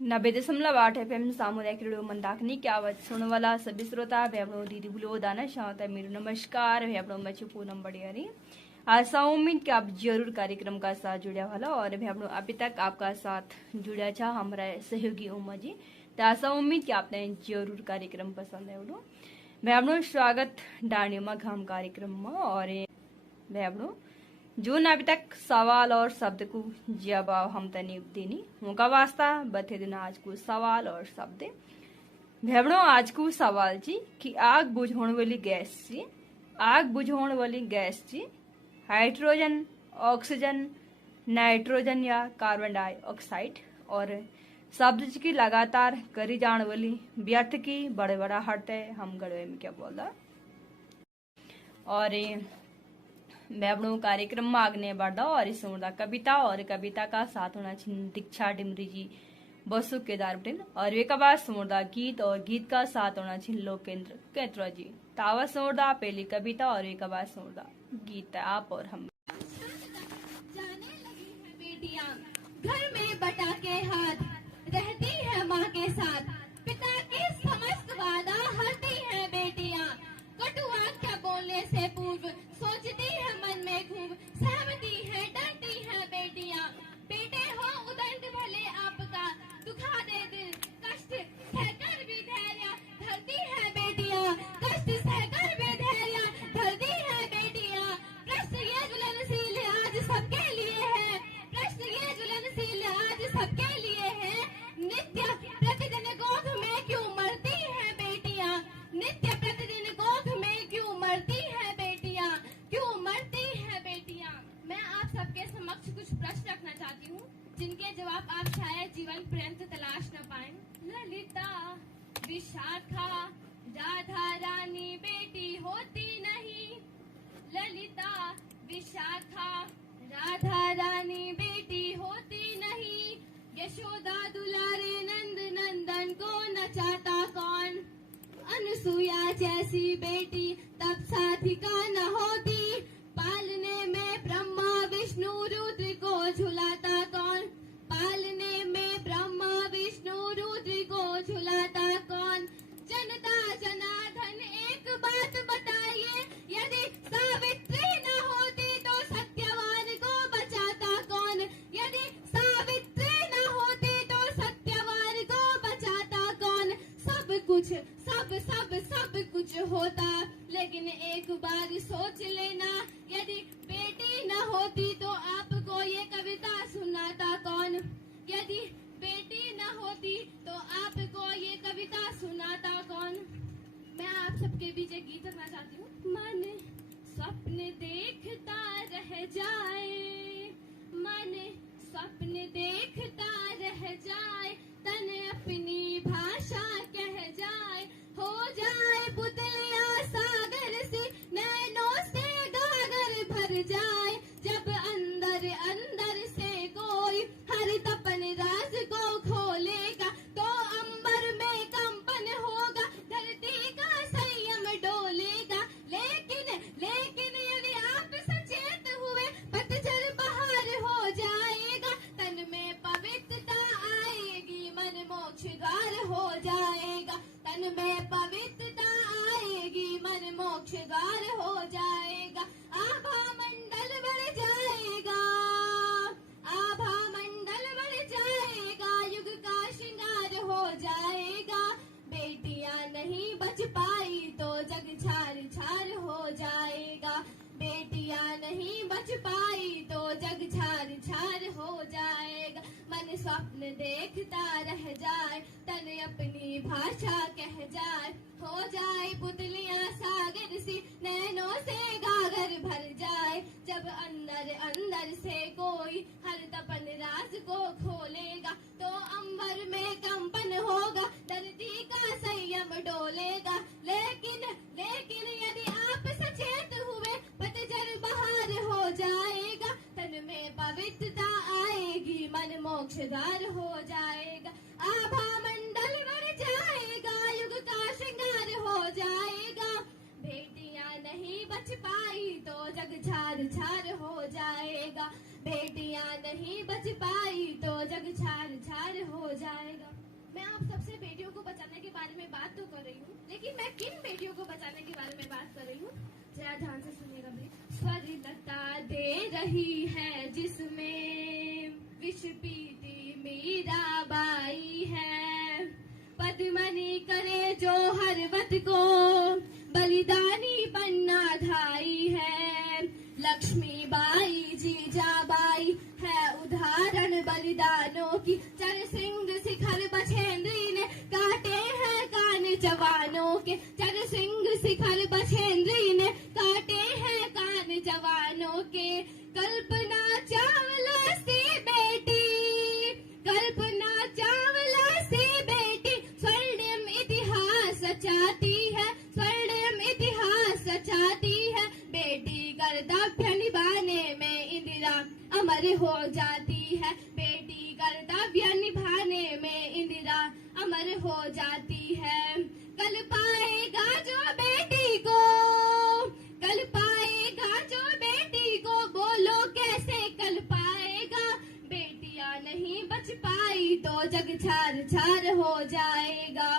90.8 FM सामुदायिक radio Mandakini की आवाज सुनने वाला सभी श्रोता भैबड़ो दीदी बुलो दाना शांता मेरू नमस्कार भैबड़ो मची पूनम बढ़ियारी। आशा उम्मीद कि आप जरूर कार्यक्रम का साथ जुड़ा वाला और भैबड़ो अभी तक आपका साथ जुड़ा था हमारा सहयोगी उमा जी। तो आशा उम्मीद कि आपने जरूर कार्यक्रम पसंद है भैबड़ो स्वागत डाणियों घाम कार्यक्रम में और भैबड़ो जो अभी तक सवाल और शब्द को जवाब हम तनी देनी उनका वास्ता बते देना आज को सवाल और शब्द भैबड़ो आज को सवाल जी कि आग बुझाने वाली गैस जी हाइड्रोजन ऑक्सीजन नाइट्रोजन या कार्बन डाइऑक्साइड और शब्द की लगातार करी जाने वाली व्यर्थ की बड़े बड़ा हटते हम गड़वे में क्या बोला और भैबड़ो कार्यक्रम में आगने बढ़ा और इस कविता और कविता का साथ होना दीक्षा डिमरी जी बसु केदार बटिन और वे का बाद सुमुर्दा गीत और गीत का साथ होना लोकेंद्र कैत्रा जी तावा सुमुर्दा पहली कविता और वे का बाद सुमुर्दा गीत आप और हम जाने लगी है बेटियां घर में बटा के हाथ रहती है माँ के साथ पिता की समस्त वादा हरती है बेटियां कटु वाक्य बोलने से पूर्व सोचती है मन में खूब सहमती है डरती है बेटियां बेटे हो उदंड भले आपका दुखा दे दिल कष्ट सहकर भी धैर्य धरती है बेटियां कष्ट सहकर भी धैर्य धरती है बेटियां प्रश्न ये ज्वलनशील आज सबके लिए है प्रश्न ये ज्वलनशील आज सबके लिए है नित्य प्रतिदिन गोद में क्यों मरती है बेटियां नित्य प्रतिदिन गोद में क्यों मरती है बेटियां क्यों मरती है बेटियां मैं आप सबके समक्ष कुछ प्रश्न रखना चाहती हूँ जिनके जवाब आप शायद जीवन पर्यंत तलाश न पाएं। ललिता विशाखा राधा रानी बेटी होती नहीं ललिता विशाखा राधा रानी बेटी होती नहीं यशोदा दुलारे नंद नंदन को नचाता कौन अनुसुईया जैसी बेटी तब साधिका न होती पालने में ब्रह्मा विष्णु रुद्र को झुलाता कौन पालने में ब्रह्मा विष्णु रुद्र को झुलाता कौन जनता जनार्दन एक बात बताइए यदि सावित्री न होती तो सत्यवान को बचाता कौन यदि सावित्री न होती तो सत्यवान को बचाता कौन सब कुछ होता लेकिन एक बार सोच लेना यदि बेटी न होती तो आपको ये कविता सुनाता कौन यदि बेटी न होती तो आपको ये कविता सुनाता कौन मैं आप सबके बीच एक गीत रखना चाहती हूँ मन स्वप्न देखता रह जाए मन स्वप्न देखता रह जाए तन अपनी भाषा कह जाए हो जाए पुतलियां सागर से नैनों से गागर भर जाए जब अंदर अंदर से कोई हर तपन राज को खोलेगा तो अंबर में कंपन होगा धरती का संयम डोलेगा लेकिन यदि आप सचेत हुए पतझड़ बहार हो जाएगा तन में पवित्रता आएगी मन मोक्ष द्वार हो जाएगा तन में पवित्रता आएगी मन मोक्ष द्वार हो जाएगा आभा मंडल बढ़ जाएगा आभा मंडल बढ़ जाएगा युग का श्रृंगार हो जाएगा बेटियां नहीं बच पाई तो जग छार छार हो जाएगा बेटियां नहीं बच पाई तो जग छार छार हो जाएगा मन स्वप्न देखता रह जाए तन अपनी भाषा कह जाए हो जाए पुतलियां सागर सी नैनों से गागर भर जाए जब अंदर अंदर से कोई हर तपन राज को खोलेगा तो अंबर में कंपन होगा धरती का संयम डोलेगा लेकिन यदि आप सचेत हुए पतझड़ बहार हो जाएगा तन में पवित्रता आएगी मन मोक्ष द्वार हो जाएगा आभा मंडल बढ़ जाएगा युग का श्रृंगार हो जाएगा बेटियां नहीं बच पाई तो जग छार छार हो जाएगा बेटियां नहीं बच पाई तो जग छार छार हो जाएगा। आप सबसे बेटियों को बचाने के बारे में बात तो कर रही हूँ, लेकिन मैं किन बेटियों को बचाने के बारे में बात कर रही हूँ, जरा ध्यान से सुनिएगा मेरी। स्वरलता दे रही है जिसमें विष पीती मीराबाई है, पद्मनी करे जो हर वत को बलिदानी बनना धाई है, लक्ष्मीबाई जीजाबाई है उदाहरण बलिदानों की, चर सिंह शिखर बछेंद्री ने काटे हैं कान जवानों के, चर सिंह शिखर बछेंद्री ने काटे हैं कान जवानों के। कल्पना चावला से बेटी, कल्पना चावला से बेटी स्वर्णिम इतिहास रचाती है, स्वर्णिम इतिहास रचाती है, बेटी कर्तव्य निभाने में इंदिरा अमर हो जाती है, बेटी कर्तव्य निभाने में इंदिरा अमर हो जाती है। कल पाएगा जो बेटी को, कल पाएगा जो बेटी को, बोलो कैसे कल पाएगा, बेटियां नहीं बच पाई तो जग छार छार हो जाएगा,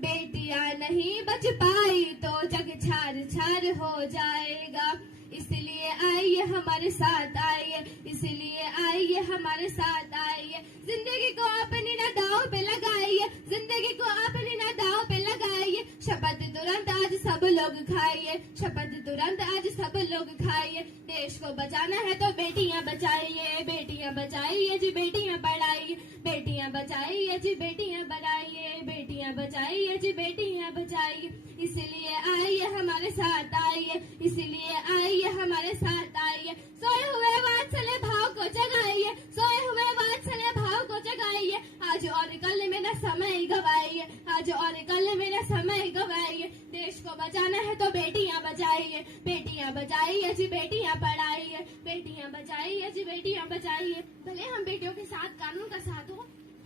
बेटियां नहीं बच पाई तो जग छार छार हो जाएगा। इसलिए आइए हमारे साथ आइए, इसलिए आइए हमारे साथ आइए, जिंदगी को अपनी ना दाव पे लगाइए, जिंदगी को अपनी ना दाव पे लगाइए, शपथ तुरंत आज सब लोग खाइए, शपथ तुरंत आज सब लोग खाइए। देश को बचाना है तो बेटियां बचाइए, बेटियां बचाइए जी बेटियां पढ़ाइए, बेटियां बचाइए जी बेटियां बढ़ाइए, बेटियां बचाइए जी बेटियां बचाइए। इसलिए आइए हमारे साथ आइए, इसलिए आइए हमारे साथ आइए, सोए हुए वात्सल्य भाव को जगाइए, सोए हुए वात्सल्य भाव को जगाइए, आज और कल में न समय गवाइए, आज और कल में न समय गवाइए। देश को बचाना है तो बेटियां बचाइए, बेटियां बचाइए जी बेटियां पढ़ाइए, बेटियां बचाइए जी बेटियां बचाइए। भले हम बेटियों के साथ कानून का साथ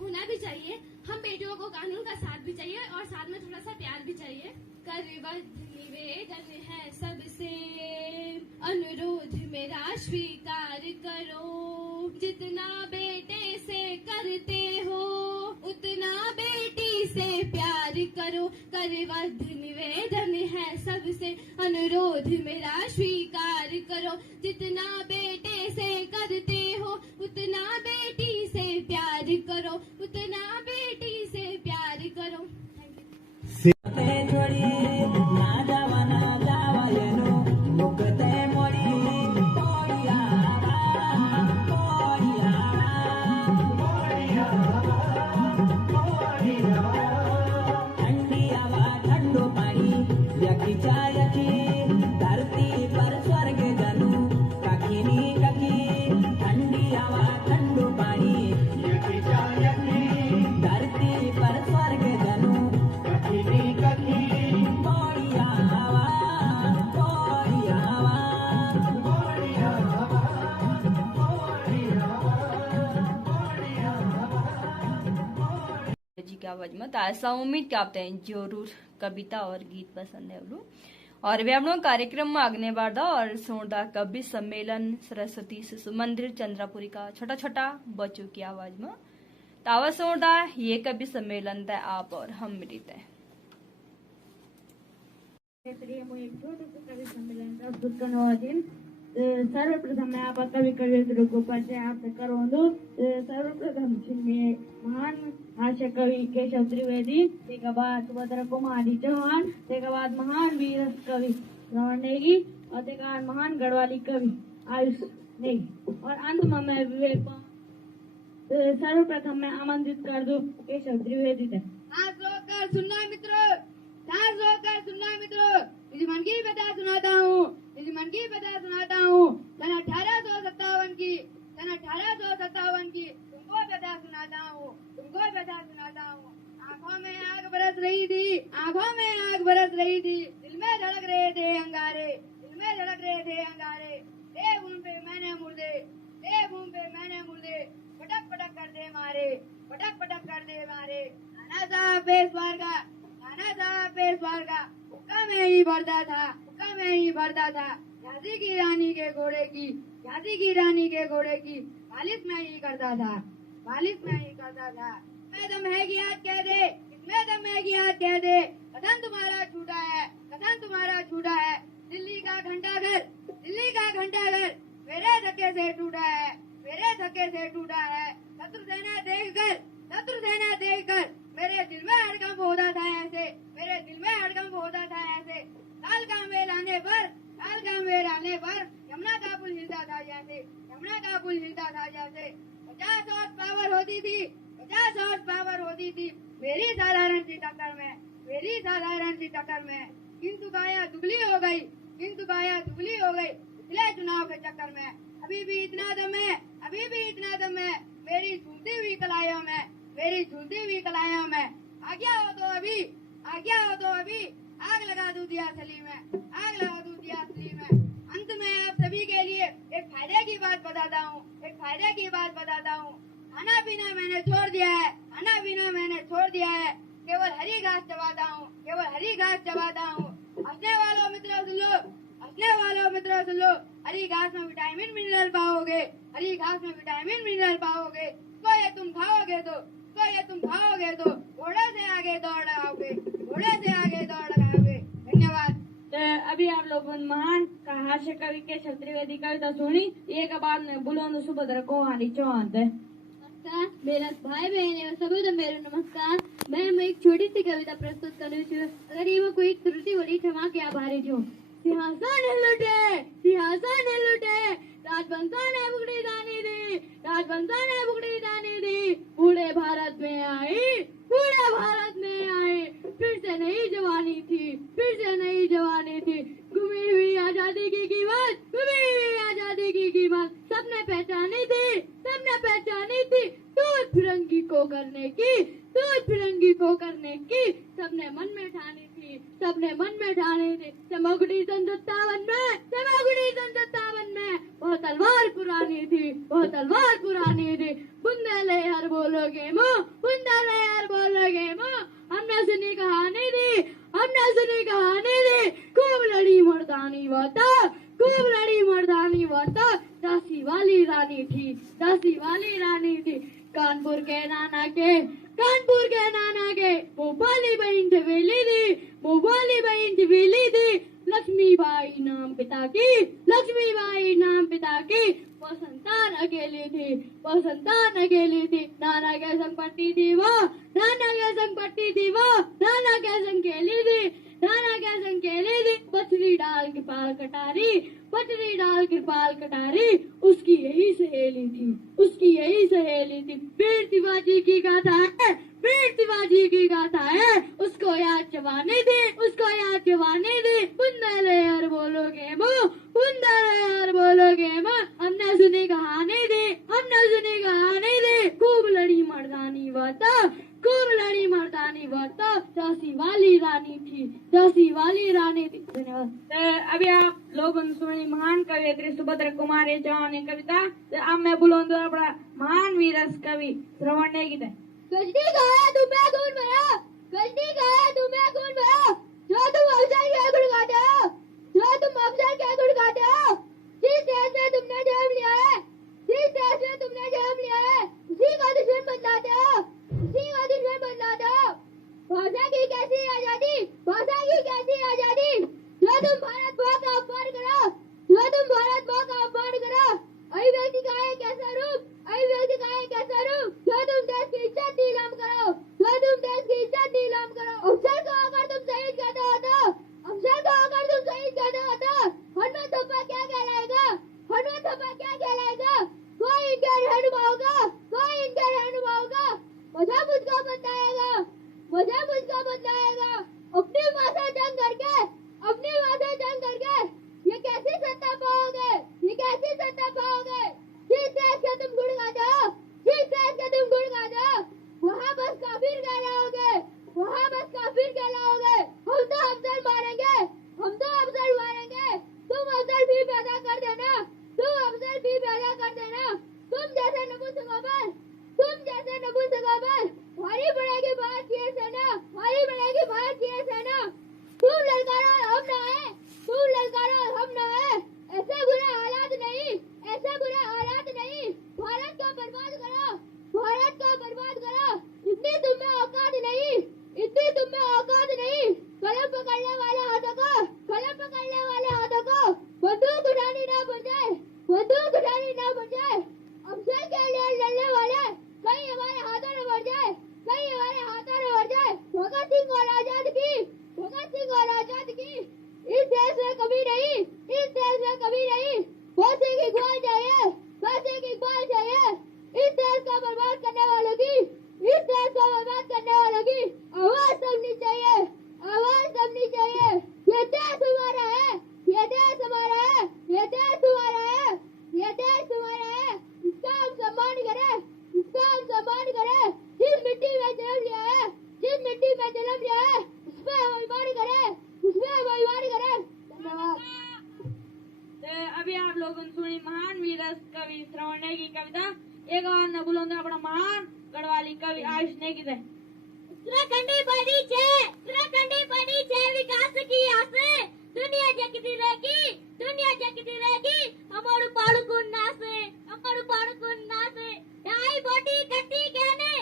होना भी चाहिए, हम बेटियों को कानून का साथ भी चाहिए और साथ में थोड़ा सा प्यार भी चाहिए। करबद्ध निवेदन है सबसे, अनुरोध मेरा स्वीकार करो, जितना बेटे से करते हो उतना बेटी से प्यार करो। करबद्ध निवेदन है सबसे, अनुरोध मेरा स्वीकार करो, जितना बेटे से करते हो उतना बेटी से प्यार करो, उतना बेटी से प्यार करो। धरती पर स्वर्ग जनू कखिनी कखी, ठंडी हवा ठंडू पानी, धरती पर स्वर्ग जनू कखिनी कखी, बढ़िया हवा बढ़िया हवा बढ़िया हवा बढ़िया हवा। जी की आवाज में तो ऐसा उम्मीद कि आप जरूर कविता और गीत पसंद है और वे अपनों कार्यक्रम में आगने बारदा और सोरदा कवि सम्मेलन सरस्वती शिशु मंदिर चंद्रापुरी का छोटा छोटा बच्चों की आवाज में तावा सोरदा ये कवि सम्मेलन तय आप और हम मिलित है। कवि सम्मेलन प्रस्तुत करने सर्वप्रथम मैं आपका कवि कवियत्रों को परिचय आपसे करूँ। सर्वप्रथम महान हास्य कवि केशव त्रिवेदी, तेका बाद सुभद्रा कुमारी चौहान, तेका बाद महान वीर कवि श्रवण नेगी और तेका बाद महान गढ़वाली कवि आयुष नेगी और अंत में मैं विवेक सर्वप्रथम मैं आमंत्रित कर दूं केशव त्रिवेदी से। हाथ जोड़कर सुनना मित्रों, हाथ जोड़कर सुनना मित्रों, इस मन की बता सुनाता हूँ, इस मन की बता सुनाता हूँ। सन 1857 की, सन 1857 की तुमको बता सुनाता हूँ, तुमको बता सुनाता हूँ। आंखों में आग बरस रही थी, आंखों में आग बरस रही थी, दिल में धड़क रहे थे अंगारे, दिल में धड़क रहे थे अंगारे। देव उन पे मैंने मुर्दे, देव उन पे मैंने मुर्दे, पटक पटक कर दे मारे, पटक पटक कर दे मारे। नाना साहब पेशवार का, नाना साहब पेशवार का हुक्का में ही भरता था, हुक्का में ही भरता था। झांसी की रानी के घोड़े की, झांसी की रानी के घोड़े की मालिश में ही करता था, मालिश में ही करता था। इसमें दम है कि आज कह दे, इसमें दम है कि आज कह दे, कथन तुम्हारा झूठा है, कथन तुम्हारा झूठा है। दिल्ली का घंटाघर, दिल्ली का घंटाघर मेरे धक्के से टूटा है, मेरे धक्के से टूटा है। शत्रु सेना देखकर, शत्रु सेना देखकर मेरे दिल में हड़कंप होता था ऐसे, मेरे दिल में हड़कंप होता था ऐसे। काल का मेल आने पर, काल का मेल आने पर यमुना का पुल हिलता था जैसे, यमुना का पुल हिलता था जैसे। 50 हॉर्स पावर होती थी, 50 हॉर्स पावर होती थी मेरी साधारण सी टक्कर में, मेरी साधारण सी टक्कर में। किंतु काया दुबली हो गई, किंतु काया दुबली हो गई पिछले चुनाव के चक्कर में। अभी भी इतना दम है, अभी भी इतना दम है मेरी झूलती हुई कलाइयों में, मेरी झूलती हुई कलाइयों में। आज्ञा हो तो अभी, आज्ञा हो तो अभी आग लगा दूं दिया सली में, आग लगा दूं दिया सली में। अंत में आप सभी के लिए एक फायदे की बात बताता हूँ, एक फायदे की बात बताता हूँ। खाना पीना मैंने छोड़ दिया है, खाना पीना मैंने छोड़ दिया है। केवल हरी घास चबाता हूँ, केवल हरी घास चबाता हूँ। हंसने वालों मित्रों सुन लो, हंसने वालों मित्रों सुन लो। हरी घास में विटामिन मिनरल पाओगे, हरी घास में विटामिन मिनरल पाओगे। तो ये तुम खाओगे तो ये तुम खाओगे तो घोड़े से आगे दौड़ लगाओगे, घोड़े से आगे दौड़ लगाओगे। धन्यवाद। अभी आप लोगों ने महान का हास्य कवि के त्रिवेदी कविता सुनी। एक बाद में बुलंद सुभद्र को हानि चौंत। नमस्कार मेरा भाई बहन एवं सभी को मेरा नमस्कार। मैं एक छोटी सी कविता प्रस्तुत करूँ छू। अगर ये कोई त्रुटि बोली क्षमा के आभारी छू। सिंहासन लुटे, सिंहासन लुटे, राजवंशा ने बुकड़ी दानी दी, राजवंशा ने बुकड़ी दानी दी। पूरे भारत में आई, पूरे भारत में आई, फिर से नई जवानी थी, फिर से नई जवानी थी। गुमी हुई आजादी की कीमत, गुमी हुई आजादी की कीमत सबने पहचानी थी, सबने पहचानी थी। दूध फिरंगी को करने की, दूध फिरंगी को करने की सबने मन में ठानी थी, सबने मन में ठानी थी। चमकड़ी सन 57 में, चमकड़ी सन 57 में वो तलवार पुरानी थी, वो तलवार पुरानी थी। बुंदेले हर बोलोगे मुँह, बुंदेले हर बोलोगे मुँह। हमने सुनी कहानी थी, हमने सुनी कहानी थी। खूब लड़ी मर्दानी वो तो, खूब लड़ी मर्दानी वो तो। दासी वाली रानी थी, दासी वाली रानी थी। कानपुर के नाना के, कानपुर के नाना के भोपाली बहन झवेली थी, भोपाली बहन झवेली थी। लक्ष्मीबाई नाम पिता की, लक्ष्मीबाई नाम पिता की। वो संतान अकेली थी, वो संतान अकेली थी। नाना के संग पट्टी थी वो, नाना के संग पट्टी थी वो, नाना के संग खेली थी, नाना के संग खेली थी। पथरी डाल कृपाल कटारी, पटरी डाल कृपाल कटारी। उसकी यही सहेली थी, उसकी यही सहेली थी। वीर शिवाजी की गाथा है, वीर शिवाजी की गाथा है। उसको याद जवानी थी, उसको याद जवानी थी। बुंदेले यार बोलोगे मुँह, बुंदेले यार बोलोगे मुँह। हमने सुनी कहानी थी, हमने सुनी कहानी थी। खूब लड़ी मर्दानी वो तो, खूब लड़ी मर्दानी वो तो। दासी वाली रानी थी, दासी वाली रानी थी। धन्यवाद। अभी आप लोगों ने सुनी महान कवयित्री सुभद्र कुमारी चौहान की कविता। अब मैं बुलंद अपना महान वीरस कवि श्रवण ने की गजनी गया तुम्हें कौन भरा, गजनी गया तुम्हें कौन भरा। जो तुम अफसर के गुड़ गाते हो, जो तुम अफसर के गुड़ गाते हो। जिस देश में तुमने जन्म लिया है, जिस देश में तुमने जन्म लिया है, उसी का दुश्मन बदलाते हो, उसी का दुश्मन बदलाते हो। भाषा की कैसी आजादी, भाषा की कैसी आजादी। जो तुम भारत माँ का अपमान करो, जो तुम भारत माँ का अपमान करो। अभिव्यक्ति का एक ऐसा रूप, अभिव्यक्ति का एक ऐसा रूप। जो तुम देश की इज्जत नीलाम करो, जो तुम देश की इज्जत नीलाम करो। अफसर को अगर तुम शहीद करते हो तो, अफसर को अगर तुम शहीद करते हो तो हनुमत थप्पा क्या कहलाएगा, हनुमत थप्पा क्या कहलाएगा। कोई इनके रहनुमा होगा, कोई इनके रहनुमा होगा। मजा मुझको बताएगा, मजा मुझको बताएगा। अपनी माँ से जंग करके, अपनी माँ से जंग करके ये कैसी सत्ता पाओगे, ये कैसी सत्ता पाओगे। जिस देश के तुम गुड़ गाते हो, जिस देश के तुम गुड़ गाते हो, वहाँ बस काफिर कहलाओगे, वहाँ बस काफिर कहलाओगे। हम तो अफसर मारेंगे, हम तो अफसर मारेंगे। तुम अफसर भी पैदा कर देना, तुम अफसर भी पैदा कर देना। तुम जैसे नपुंसकों पर, तुम जैसे नपुंसकों पर भारी पड़ेगी भारतीय सेना, भारी पड़ेगी भारतीय नेगी कविता एक बार न बुलंद अपना महान गढ़वाली कवि आयुष नेगी दे। उत्तराखंडी बड़ी छे विकास की आस दुनिया जगती रहेगी हमारू पाड़ू कुन्ना से ढाई बोटी कट्टी गहने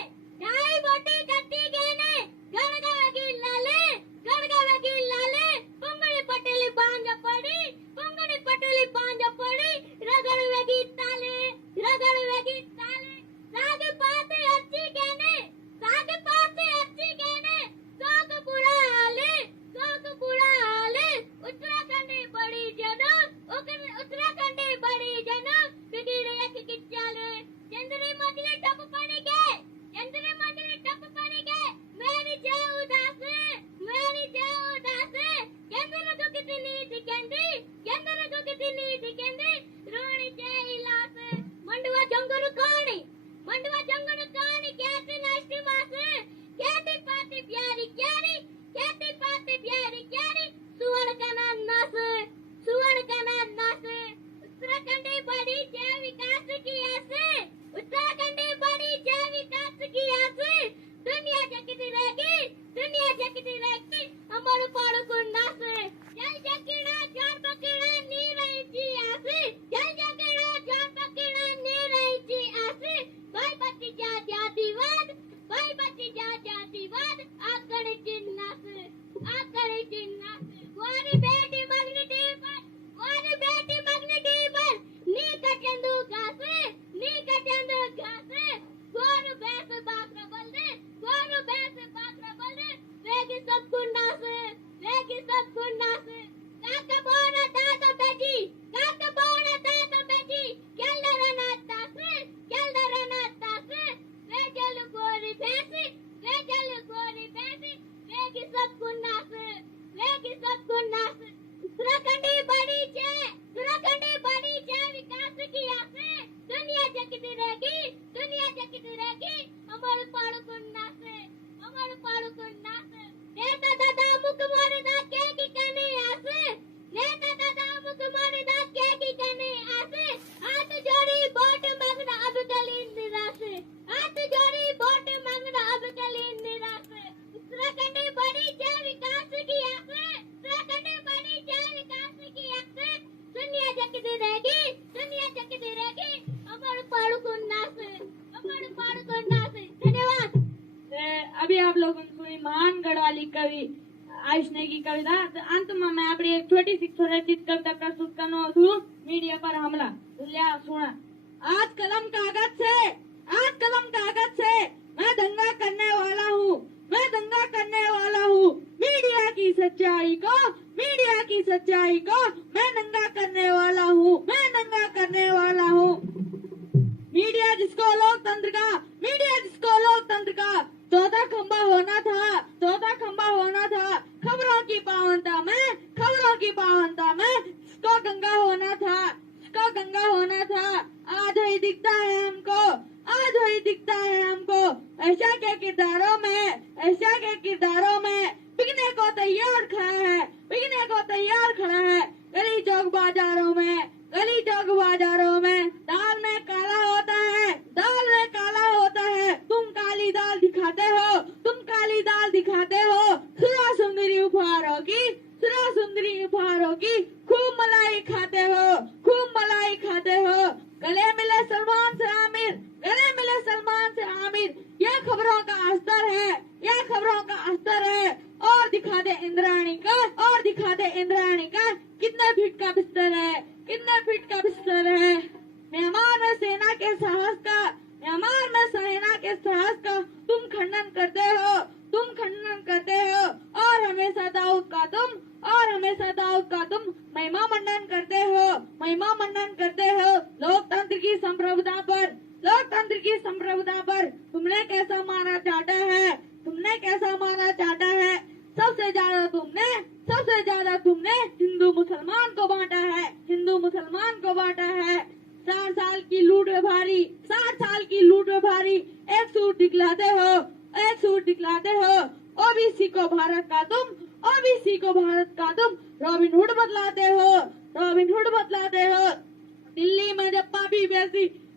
गड़गा वकील लाले पुंगड़ी पटेली बांझ पड़ी रगड़ वेगी ताले साग पाते अच्छी गहने शौक बुरा हाले उत्तराखंडी बड़ी जन बिगड़े एक किच्चाले चंद्री मजले टप पड़ गए मेरी जय उदास केंद्र को कितनी दिखेंदी रोणी जय इलास मंडवा जंगल कहानी कहते नाश्ती मास कहती पाती प्यारी सुवर्ण का नास उत्तराखंडी बड़ी जय विकास की आस दुनिया जगती रहेगी हमारे पाड़ू को नास जल जकीड़ा जान पकड़ा नी रही जी आस भाई बच्ची जा जातिवाद आकड़े चिन्नास वारी बेटी मगनी पर नी कटंदू घास गोरु भैंस बाकरा बल दे वेगी सब गुन्नास काका बोना दादा बेटी केल्दरना दास वे जल गोरी भैंस वेगी सब गुन्नास उत्तराखंडी बड़ी जय विकास की आस दुनिया जगती रहेगी हमारे पाड़ू को नास नेता दादा मुख मारे दा के की कने आस हाथ जोड़ी बोट मंगना अब कली निराश उत्तराखंडी बड़ी जय विकास की आस दुनिया जगती रहेगी हमारे पाड़ू को नास धन्यवाद। अभी आप लोगों ने सुनी महान गढ़वाली कवि आयुष नेगी कविता। तो अंत में मैं अपनी एक छोटी सी स्वरचित कविता प्रस्तुत करना शुरू मीडिया पर हमला लिया सुना। आज कलम कागज से मैं दंगा करने वाला हूँ मीडिया की सच्चाई को मैं नंगा करने वाला हूँ मीडिया जिसको लोकतंत्र का चौथा खंबा होना था खबरों की पावनता में इसको गंगा होना था आज ही दिखता है हमको ऐशा के किरदारों में बिकने को तैयार खड़ा है गली चौक बाजारों में दाल में काला होता है तुम काली दाल दिखाते हो सुरा सुंदरी उपहारों की खूब मलाई खाते हो गले मिले सलमान से आमिर यह खबरों का अस्तर है और दिखा दे इंद्राणी का कितने फीट का बिस्तर है म्यांमार में सेना के साहस का तुम खंडन करते हो और हमेशा दाऊद का तुम महिमा मंडन करते हो लोकतंत्र की संप्रभुता पर तुमने कैसा माना चाटा है सबसे ज्यादा तुमने हिंदू मुसलमान को बांटा है 60 साल की लूट में भारी एक सूट दिखलाते हो ओबीसी को भारत का तुम रॉबिन हुड बतलाते हो दिल्ली में जब पापी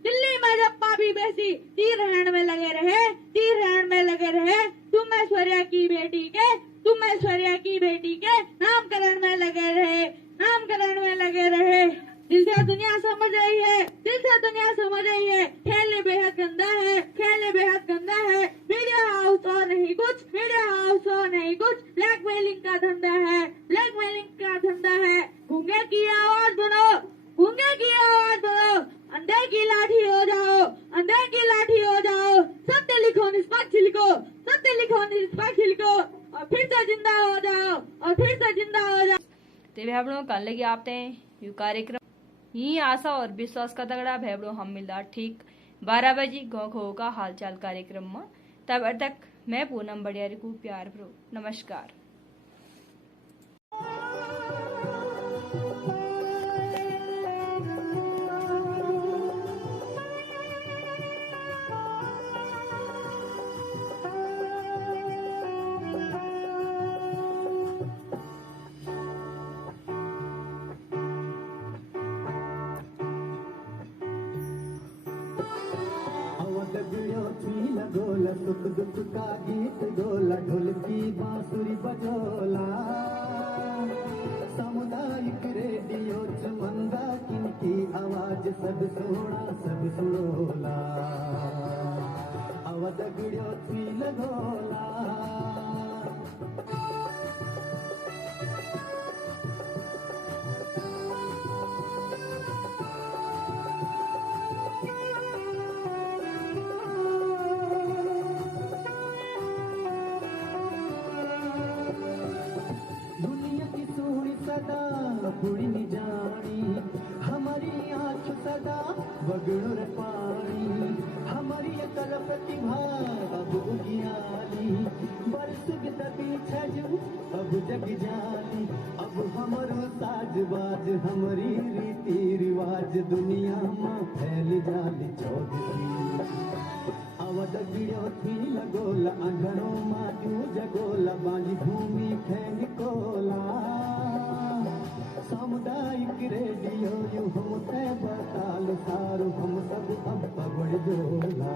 दिल्ली में जब पापी बेसी तीर हैंड में लगे रहे, तीर हैंड में लगे रहे, तुम ऐश्वर्या की बेटी के, तुम ऐश्वर्या की बेटी के नामकरण में लगे रहे, नामकरण में लगे रहे। दिल से दुनिया समझ रही है, दिल से दुनिया समझ रही है, खेल बेहद गंदा है, खेल बेहद गंदा है। मीडिया हाउस और नहीं कुछ, मीडिया हाउस और नहीं कुछ, ब्लैकमेलिंग का धंधा है, ब्लैकमेलिंग का धंधा है। गूंगे की आवाज बनो, गूंगे की आवाज बनो, अंधे की लाठी हो जाओ, अंधे की लाठी हो जाओ। सत्य लिखो, निष्पक्ष लिखो, सत्य लिखो, निष्पक्ष लिखो, और फिर से जिंदा हो जाओ, और फिर से जिंदा हो जाओ। ते भेबड़ो कल लगी आपते यू कार्यक्रम यही आशा और विश्वास का तगड़ा भेबड़ो हम मिलदा ठीक 12 बजे गाँव खो का हालचाल कार्यक्रम में। तब तक मैं पूनम बड़ियारी को प्यार भरो नमस्कार। गोला सुख दुख का गीत गोला ढोलकी बांसुरी बजोला सामुदायिक रेडियो चमंदा किनकी आवाज सब सोना सब सुनोला आवाज गुड़ियो थी लगोला। बुढ़ी नी जानी हमारी आँख सदा बगड़ पानी हमारी अकल प्रतिभा अब उगियाली बरस पीछू अब जग जानी अब हमारो साजबाज हमारी रीति रिवाज दुनिया में फैल जाली चौधरी अवध गिरो थी लगोला अंधरो माजू जगोला बाली भूमि फैन कोला सामुदायिक रेडियो यू हम ते बताल सारू हम सब अब पगड़ जोला।